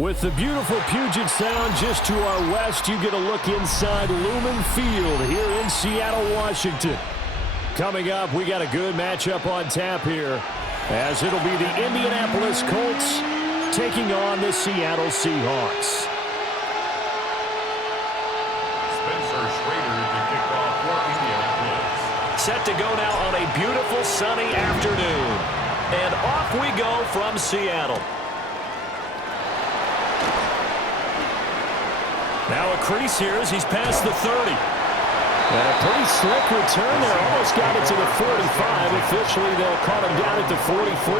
With the beautiful Puget Sound just to our west, you get a look inside Lumen Field here in Seattle, Washington. Coming up, we got a good matchup on tap here, as it'll be the Indianapolis Colts taking on the Seattle Seahawks. Set to go now on a beautiful sunny afternoon. And off we go from Seattle. Now a crease here as he's past the 30. And a pretty slick return there. Almost got it to the 45. Officially, they'll call him down at the 44.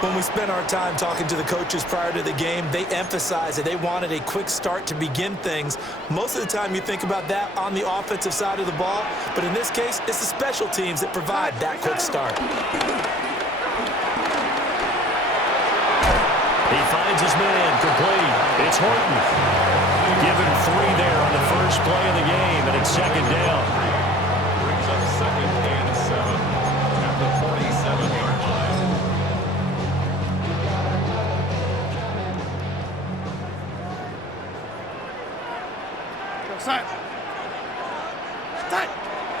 When we spent our time talking to the coaches prior to the game, they emphasized that they wanted a quick start to begin things. Most of the time you think about that on the offensive side of the ball, but in this case, it's the special teams that provide that quick start. He finds his man complete. It's Horton. Give him 3 there on the first play of the game, and it's second down. Brings up second and 7 at the 47-yard line.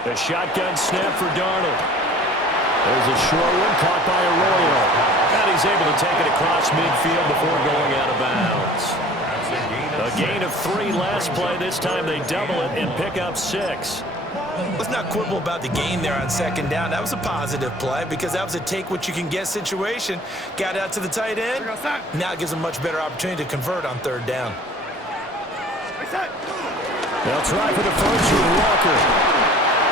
The shotgun snap for Darnold. There's a short one caught by Arroyo. And he's able to take it across midfield before going out of bounds. A gain of 3 last play. This time they double it and pick up 6. Let's not quibble about the gain there on second down. That was a positive play because that was a take-what-you-can-get situation. Got out to the tight end. Now it gives them a much better opportunity to convert on third down. They'll try for the first with Walker.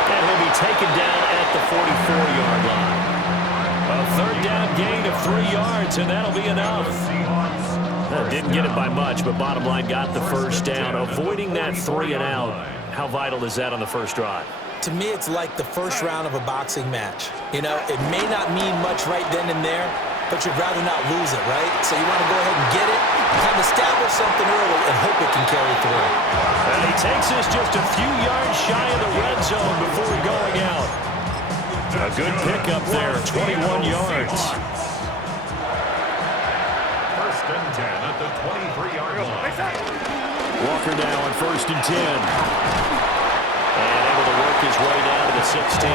And he'll be taken down at the 44-yard line. A third down gain of 3 yards, and that'll be enough. Didn't get it by much, but bottom line got the first down. Avoiding that 3 and out. How vital is that on the first drive? To me, it's like the first round of a boxing match. You know, it may not mean much right then and there, but you'd rather not lose it, right? So you want to go ahead and get it, kind of establish something early, and hope it can carry through. And he takes this just a few yards shy of the red zone before going out. A good pickup there, 21 yards. First and 10 at the 23-yard line. Walker now on first and 10. And able to work his way down to the 16.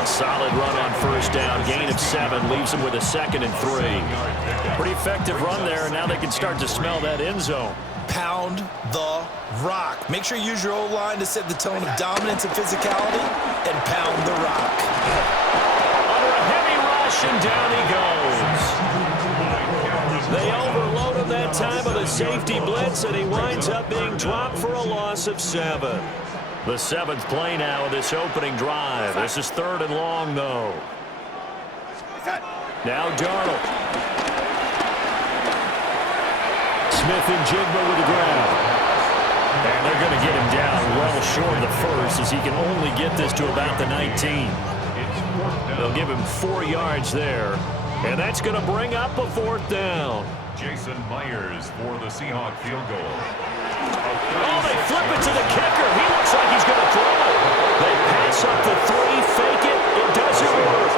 A solid run on first down. Gain of 7 leaves him with a second and 3. Pretty effective run there, and now they can start to smell that end zone. Pound the rock. Make sure you use your O-line to set the tone of dominance and physicality, and pound the rock. Under a heavy rush, and down he goes. They overload him that time with a safety blitz, and he winds up being dropped for a loss of 7. The 7th play now of this opening drive. This is 3rd and long, though. Now Darnold. Smith and Jigba with the grab. And they're going to get him down well short of the first, as he can only get this to about the 19. They'll give him 4 yards there. And that's going to bring up a 4th down. Jason Myers for the Seahawks field goal. Oh, they flip it to the kicker. He looks like he's going to throw it. They pass up the 3, fake it. It doesn't work.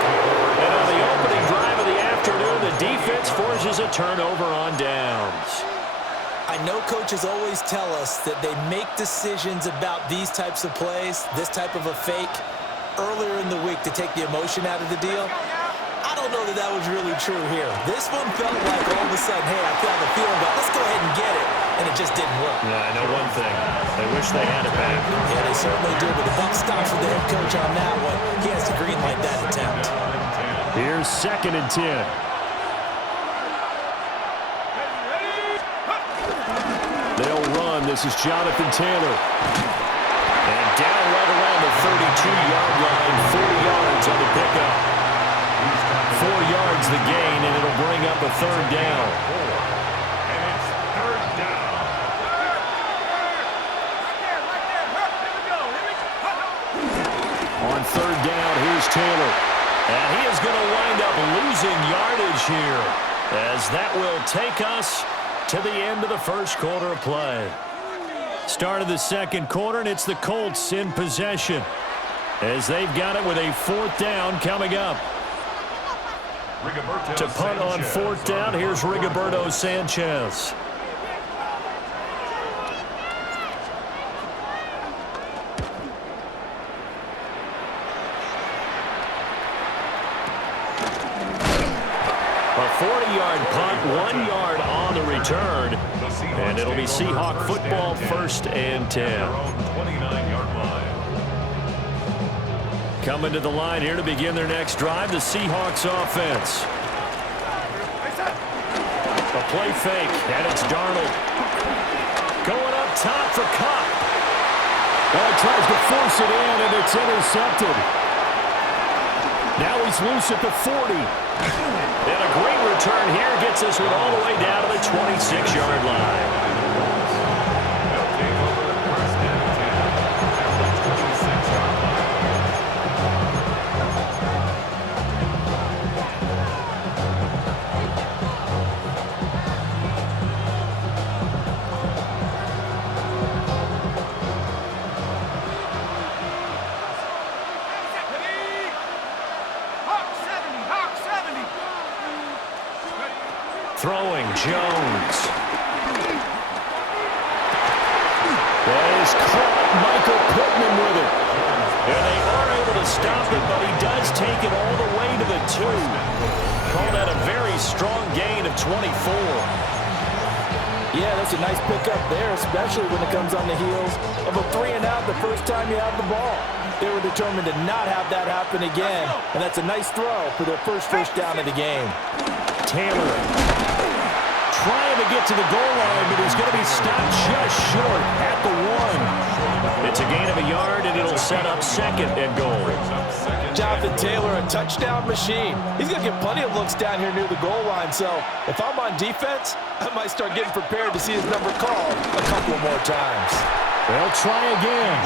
And on the opening drive of the afternoon, the defense forces a turnover on downs. I know coaches always tell us that they make decisions about these types of plays, this type of a fake, earlier in the week to take the emotion out of the deal. I don't know that that was really true here. This one felt like all of a sudden, hey, I have a feeling about let's go ahead and get it, and it just didn't work. Yeah, I know one thing. They wish they had it back. Yeah, they certainly do, but the buck stops with the head coach on that one. He has to green light that attempt. Here's 2nd and 10. They'll run. This is Jonathan Taylor. And down right around the 32-yard line, 4 yards on the pickup. 4 yards the gain, and it'll bring up a 3rd down. And it's 3rd down. On 3rd down, here's Taylor. And he is going to wind up losing yardage here, as that will take us to the end of the first quarter of play. Start of the second quarter, and it's the Colts in possession, as they've got it with a 4th down coming up. To punt on 4th down, here's Rigoberto Sanchez. A 40-yard punt, 1 yard on the return. And it'll be Seahawk football, 1st and 10. 29-yard line. Coming to the line here to begin their next drive, the Seahawks offense. A play fake, and it's Darnold. Going up top for Cup. Well, he tries to force it in, and it's intercepted. Now he's loose at the 40. And a great return here gets this one all the way down to the 26-yard line. Throwing, Jones. That is caught, Michael Pittman with it. And they are able to stop it, but he does take it all the way to the 2. Call that a very strong gain of 24. Yeah, that's a nice pickup there, especially when it comes on the heels of a 3-and-out the first time you have the ball. They were determined to not have that happen again, and that's a nice throw for their first down of the game. Taylor trying to get to the goal line, but he's going to be stopped just short at the 1. It's a gain of a yard, and it'll set up 2nd and goal. Jonathan Taylor, a touchdown machine. He's going to get plenty of looks down here near the goal line, so if I'm on defense, I might start getting prepared to see his number called a couple more times. They'll try again,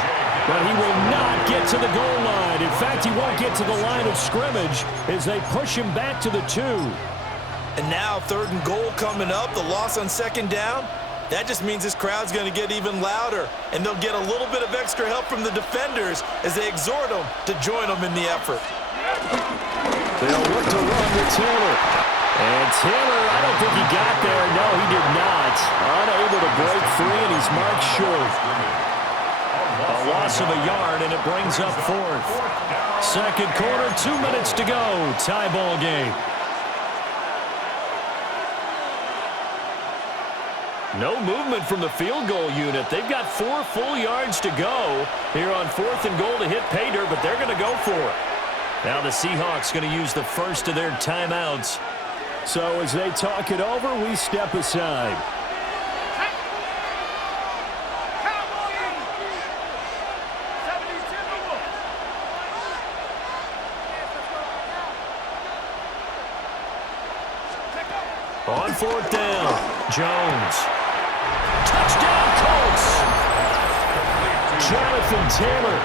but he will not get to the goal line. In fact, he won't get to the line of scrimmage as they push him back to the 2. And now 3rd and goal coming up, the loss on 2nd down. That just means this crowd's going to get even louder, and they'll get a little bit of extra help from the defenders as they exhort them to join them in the effort. They'll look to run with Taylor. And Taylor, I don't think he got there. No, he did not. Unable to break free, and he's marked short. A loss of a yard, and it brings up 4th. 2nd quarter, 2 minutes to go. Tie ball game. No movement from the field goal unit. They've got 4 full yards to go here on 4th and goal to hit pay dirt, but they're going to go for it. Now the Seahawks going to use the first of their timeouts. So as they talk it over, we step aside. On 4th down, Jones. Touchdown, Colts! Jonathan Taylor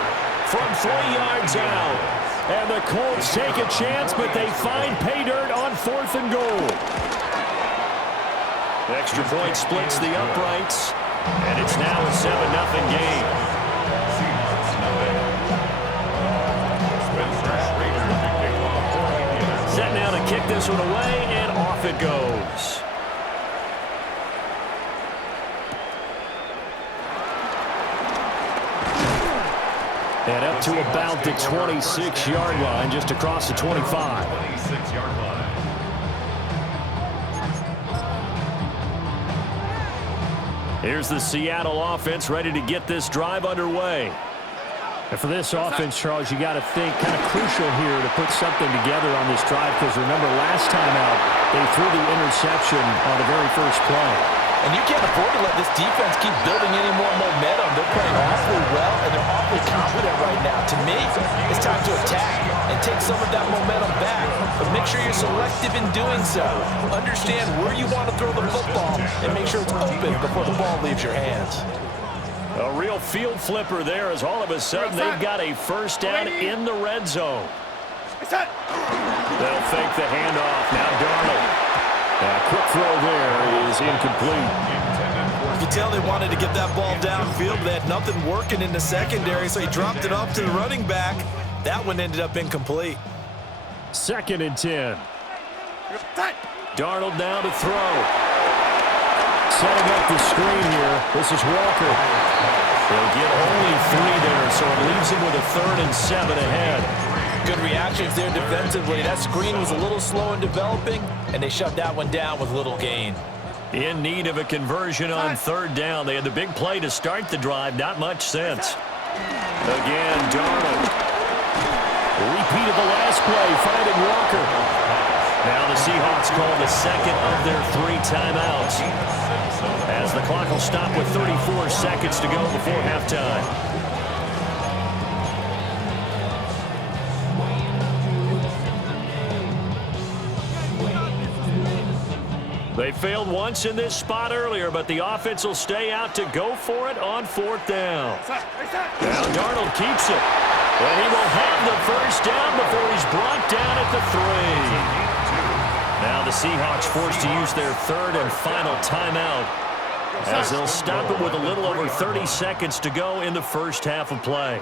from 3 yards out. And the Colts take a chance, but they find pay dirt on 4th and goal. The extra point splits the uprights, and it's now a 7-0 game. Set now to kick this one away, and off it goes. And up to about the 26-yard line, just across the 25. 26-yard line. Here's the Seattle offense ready to get this drive underway. And for this offense, Charles, you got to think kind of crucial here to put something together on this drive, because remember last time out, they threw the interception on the very first play. And you can't afford to let this defense keep building any more momentum. They're playing awfully well, and they're awfully confident right now. To me, it's time to attack and take some of that momentum back. But make sure you're selective in doing so. Understand where you want to throw the football and make sure it's open before the ball leaves your hands. A real field flipper there, as all of a sudden they've got a first down in the red zone. They'll fake the handoff. Now Darnold. A quick throw there is incomplete. You can tell they wanted to get that ball downfield, but they had nothing working in the secondary, so he dropped it off to the running back. That one ended up incomplete. 2nd and 10. Darnold now to throw. Setting up the screen here. This is Walker. They'll get only 3 there, so it leaves him with a 3rd and 7 ahead. Good reactions there defensively. That screen was a little slow in developing, and they shut that one down with little gain. In need of a conversion on 3rd down. They had the big play to start the drive. Not much sense. Again, Darnold. Repeat of the last play, finding Walker. Now the Seahawks call the second of their 3 timeouts, as the clock will stop with 34 seconds to go before halftime. They failed once in this spot earlier, but the offense will stay out to go for it on 4th down. Now Darnold keeps it, and he will have the 1st down before he's brought down at the 3. Now the Seahawks forced to use their 3rd and final timeout, as they'll stop it with a little over 30 seconds to go in the first half of play.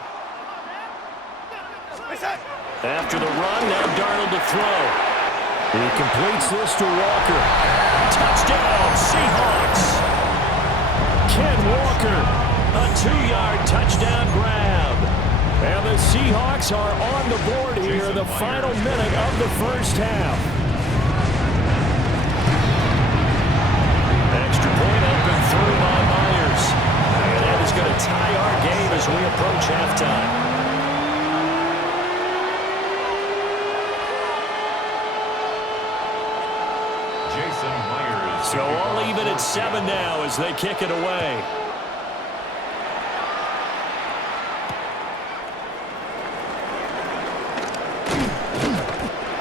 After the run, now Darnold to throw. He completes this to Walker. Touchdown, Seahawks! Ken Walker, a 2-yard touchdown grab. And the Seahawks are on the board here in the final minute of the first half. Extra point up and through by Myers. And that is going to tie our game as we approach halftime. So all even at 7 now as they kick it away.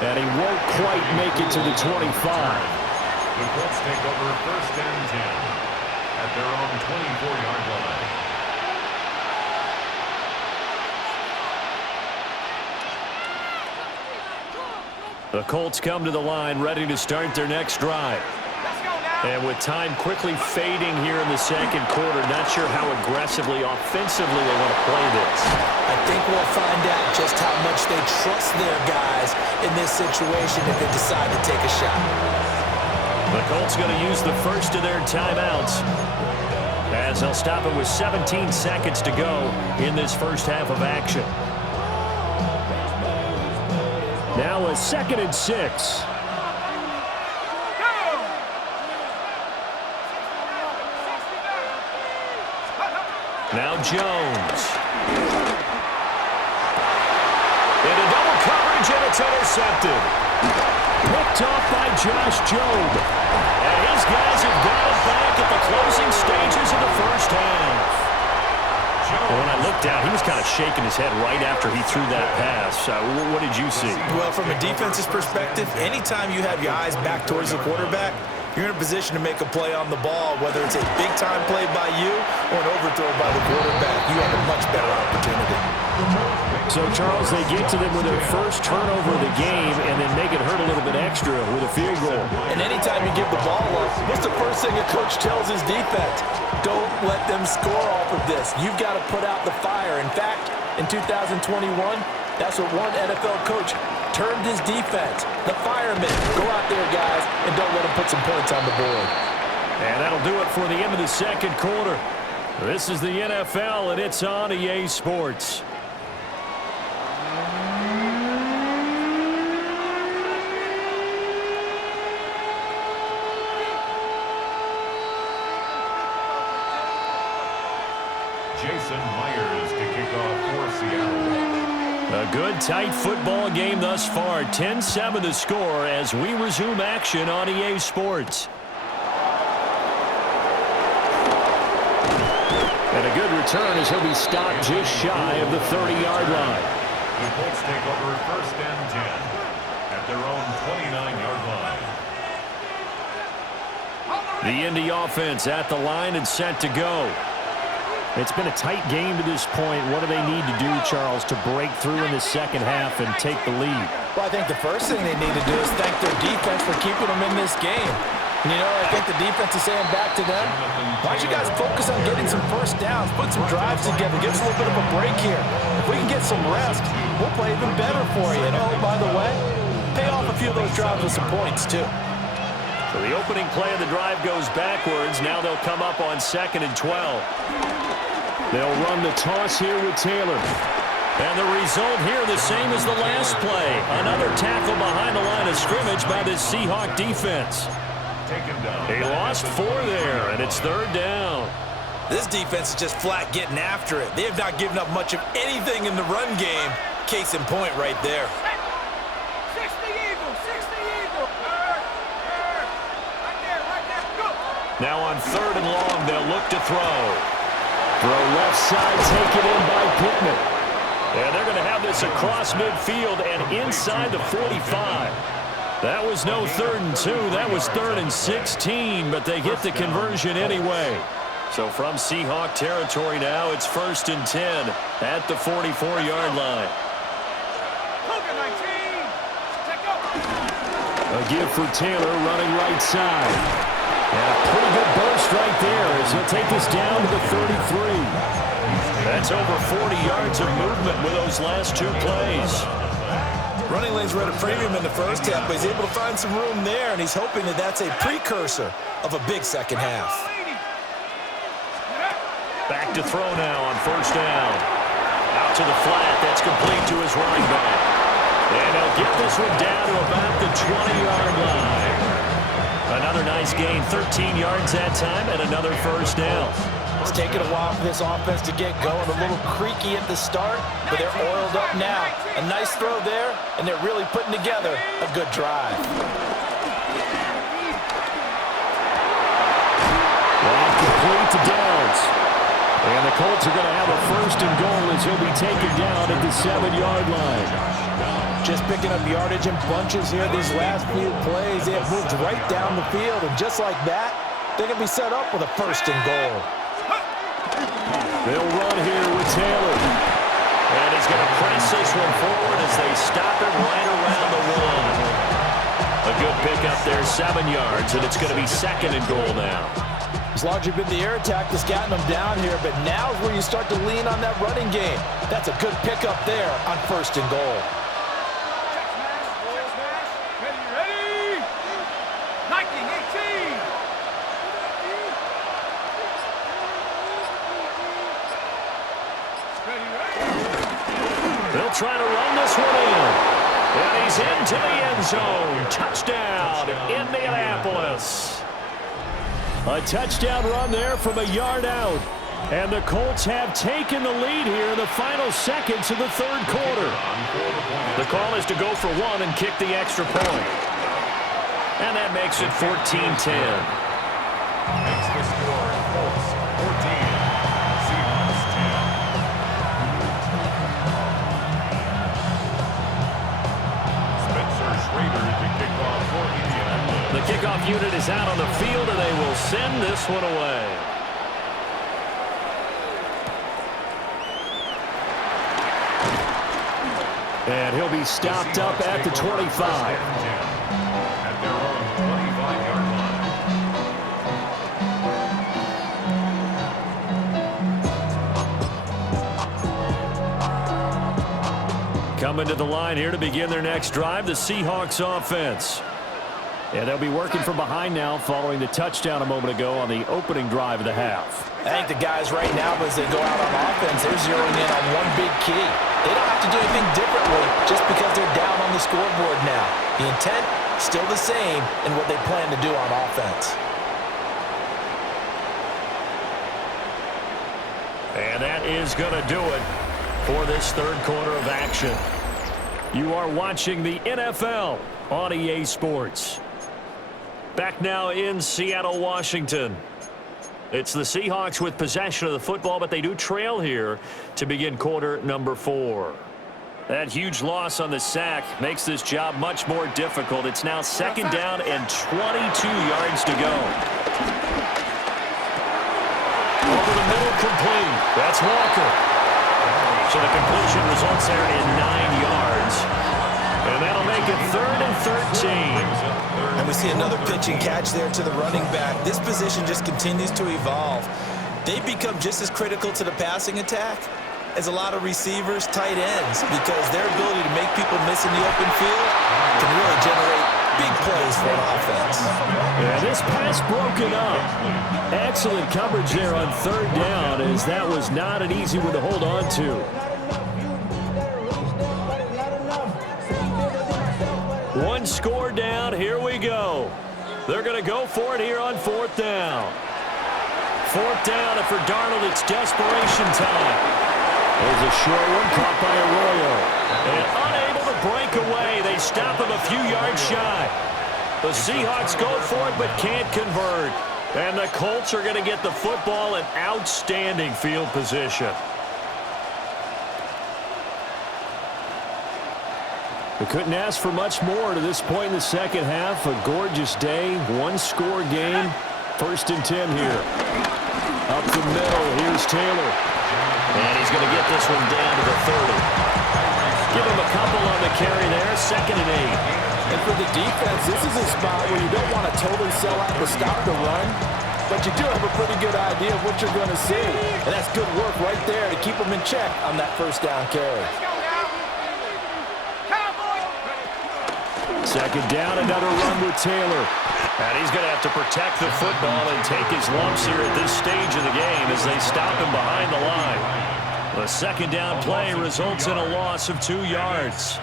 And he won't quite make it to the 25. The Colts take over 1st and 10 at their own 24-yard line. The Colts come to the line ready to start their next drive. And with time quickly fading here in the second quarter, not sure how aggressively, offensively they want to play this. I think we'll find out just how much they trust their guys in this situation if they decide to take a shot. The Colts going to use the first of their timeouts, as they'll stop it with 17 seconds to go in this first half of action. Now a 2nd and 6. Now Jones. Into double coverage, and it's intercepted. Picked off by Josh Jobe. And his guys have got it back at the closing stages of the first half. When I looked down, he was kind of shaking his head right after he threw that pass. What did you see? Well, from a defense's perspective, anytime you have your eyes back towards the quarterback, you're in a position to make a play on the ball, whether it's a big-time play by you or an overthrow by the quarterback. You have a much better opportunity. So, Charles, they get to them with their first turnover of the game and then make it hurt a little bit extra with a field goal. And anytime you give the ball up, what's the first thing a coach tells his defense? Don't let them score off of this. You've got to put out the fire. In fact, in 2021, that's what one NFL coach termed his defense. The firemen. Go out there, guys, and don't let them put some points on the board. And that'll do it for the end of the second quarter. This is the NFL, and it's on EA Sports. Jason Myers to kick off for Seattle. A good, tight football game thus far. 10-7 to score as we resume action on EA Sports. And a good return as he'll be stopped just shy of the 30-yard line. The Colts take over 1st and 10 at their own 29-yard line. The Indy offense at the line and set to go. It's been a tight game to this point. What do they need to do, Charles, to break through in the second half and take the lead? Well, I think the first thing they need to do is thank their defense for keeping them in this game. You know, I think the defense is saying back to them, why don't you guys focus on getting some first downs, put some drives together, give us a little bit of a break here. If we can get some rest, we'll play even better for you. And oh, by the way, pay off a few of those drives with some points, too. So the opening play of the drive goes backwards. Now they'll come up on 2nd and 12. They'll run the toss here with Taylor. And the result here the same as the last play. Another tackle behind the line of scrimmage by this Seahawk defense. He lost 4 there, and it's 3rd down. This defense is just flat getting after it. They have not given up much of anything in the run game. Case in point right there. 60 Eagle, 60 Eagle. Right there, go. Now on 3rd and long, they'll look to throw. Throw left side, taken in by Pittman. And they're going to have this across midfield and inside the 45. That was no 3rd and 2. That was 3rd and 16, but they get the conversion anyway. So from Seahawk territory now, it's 1st and 10 at the 44-yard line. A give for Taylor running right side. And a pretty good burst right there as he'll take this down to the 33. That's over 40 yards of movement with those last 2 plays. Running lanes were at a premium in the first half, but he's able to find some room there, and he's hoping that that's a precursor of a big second half. Back to throw now on 1st down. Out to the flat. That's complete to his running back. And he'll get this one down to about the 20-yard line. Another nice gain, 13 yards that time, and another 1st down. It's taken a while for this offense to get going. A little creaky at the start, but they're oiled up now. A nice throw there, and they're really putting together a good drive. Well, complete to Downs. And the Colts are going to have a 1st and goal as he'll be taken down at the 7-yard line. Just picking up yardage in bunches here these last few plays. They have moved right down the field, and just like that, they're going to be set up with a 1st and goal. They'll run here with Taylor. And he's going to press this one forward as they stop him right around the 1. A good pickup there, 7 yards, and it's going to be 2nd and goal now. It's largely been the air attack that's gotten them down here, but now is where you start to lean on that running game. That's a good pickup there on 1st and goal. Ready? 1918. They'll try to run this one in. And he's into the end zone. Touchdown, Indianapolis. A touchdown run there from a yard out. And the Colts have taken the lead here in the final seconds of the 3rd quarter. The call is to go for 1 and kick the extra point. And that makes it 14-10. Makes the score Colts 14, Seahawks 10. Spencer Schrader to kick off for Indianapolis. The kickoff unit is out on the field, and they will send this one away. And he'll be stopped up at the 25. At their own 25-yard line. Coming to the line here to begin their next drive, the Seahawks offense. And they'll be working from behind now following the touchdown a moment ago on the opening drive of the half. I think the guys right now, as they go out on offense, they're zeroing in on one big key. They don't have to do anything differently just because they're down on the scoreboard now. The intent, still the same in what they plan to do on offense. And that is going to do it for this 3rd quarter of action. You are watching the NFL on EA Sports. Back now in Seattle, Washington. It's the Seahawks with possession of the football, but they do trail here to begin quarter number 4. That huge loss on the sack makes this job much more difficult. It's now 2nd down and 22 yards to go. Over the middle, complete. That's Walker. So the completion results there in 9 yards. And that'll make it 3rd and 13. And we see another pitch and catch there to the running back. This position just continues to evolve. They become just as critical to the passing attack is a lot of receivers, tight ends, because their ability to make people miss in the open field can really generate big plays for an offense. Yeah, this pass broken up. Excellent coverage there on third down, as that was not an easy one to hold on to. One score down. Here we go. They're going to go for it here on fourth down. Fourth down, and for Darnold, it's desperation time. There's a short one caught by Arroyo. And unable to break away. They stop him a few yards shy. The Seahawks go for it but can't convert. And the Colts are going to get the football in outstanding field position. We couldn't ask for much more to this point in the second half. A gorgeous day, one-score game. 1st and 10 here. Up the middle, here's Taylor. And he's going to get this one down to the 30. Give him a couple on the carry there, 2nd and 8. And for the defense, this is a spot where you don't want to totally sell out to stop the run, but you do have a pretty good idea of what you're going to see. And that's good work right there to keep them in check on that 1st down carry. 2nd down, another run with Taylor. And he's going to have to protect the football and take his lumps here at this stage of the game as they stop him behind the line. The 2nd down play results in a loss of 2 yards.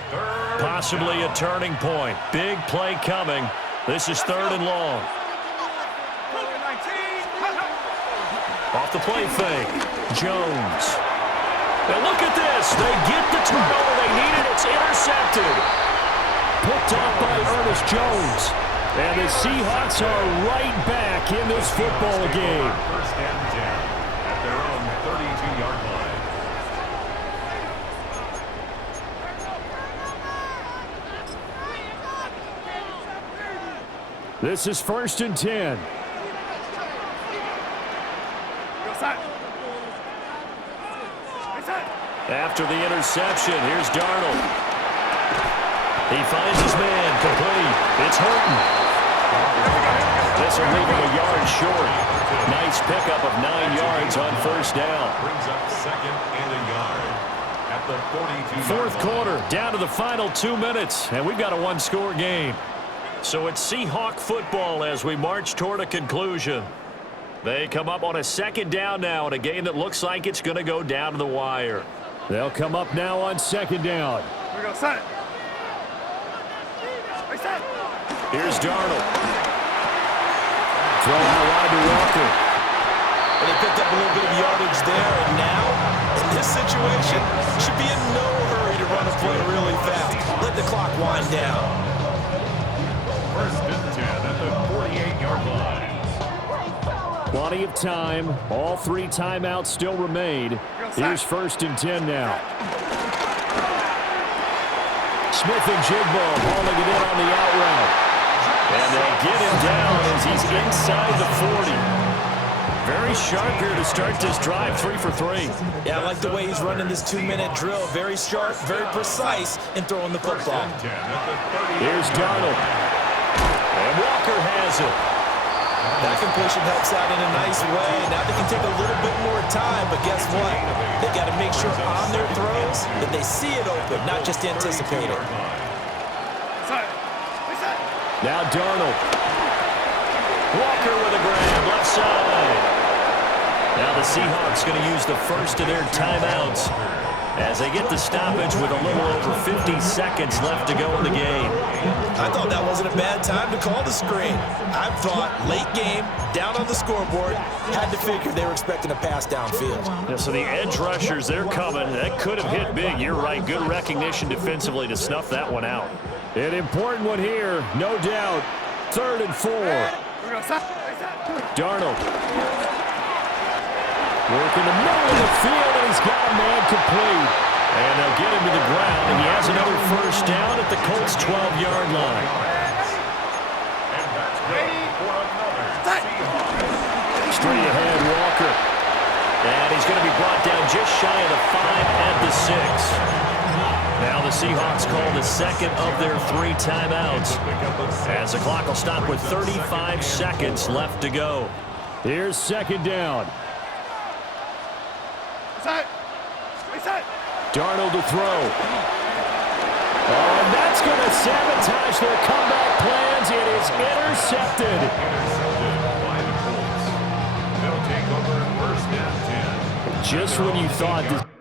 Possibly a turning point. Big play coming. This is 3rd and long. Off the play fake. Jones. And look at this. They get the turnover they needed. It's intercepted. Picked off by Ernest Jones. And the Seahawks are right back in this football game. 1st and 10 at their own 32-yard line. This is 1st and 10. After the interception, here's Darnold. He finds his man, complete. It's Hurton. This will leave him a yard short. Nice pickup of 9 yards on 1st down. Brings up 2nd and a yard at the 42-yard 4th quarter, down to the final 2 minutes, and we've got a one-score game. So it's Seahawk football as we march toward a conclusion. They come up on a 2nd down now in a game that looks like it's going to go down to the wire. They'll come up now on 2nd down. Here we go, set. Here's Darnold. Throw out wide to Walker. And they picked up a little bit of yardage there, and now, in this situation, should be in no hurry to run a play really fast. Let the clock wind down. 1st and 10 at the 48-yard line. Plenty of time. All 3 timeouts still remain. Here's 1st and 10 now. Smith and Jigbo hauling it in on the out route. And they get him down as he's inside the 40. Very sharp here to start this drive, 3 for 3. Yeah, I like the way he's running this 2-minute drill. Very sharp, very precise in throwing the football. Here's Darnold. And Walker has it. That completion helps out in a nice way. Now they can take a little bit more time, but guess what? They got to make sure on their throws that they see it open, not just anticipate it. Now Darnold. Walker with a grab, left side. Now the Seahawks going to use the first of their timeouts as they get the stoppage with a little over 50 seconds left to go in the game. I thought that wasn't a bad time to call the screen. I thought late game, down on the scoreboard, had to figure they were expecting a pass downfield. Yeah, so the edge rushers, they're coming. That could have hit big. You're right. Good recognition defensively to snuff that one out. An important one here, no doubt. 3rd and 4. Darnold. Working the middle of the field, and he's got a man complete. And they'll get him to the ground, and he has another 1st down at the Colts' 12-yard line. Straight ahead, Walker. And he's going to be brought down just shy of the 5 at the 6. Now the Seahawks call the 2nd of their 3 timeouts, as the clock will stop with 35 seconds left to go. Here's 2nd down. Darnold to throw. Oh, and that's going to sabotage their comeback plans. It is intercepted. Intercepted by the Colts. They'll take over first and 10. Just when you thought this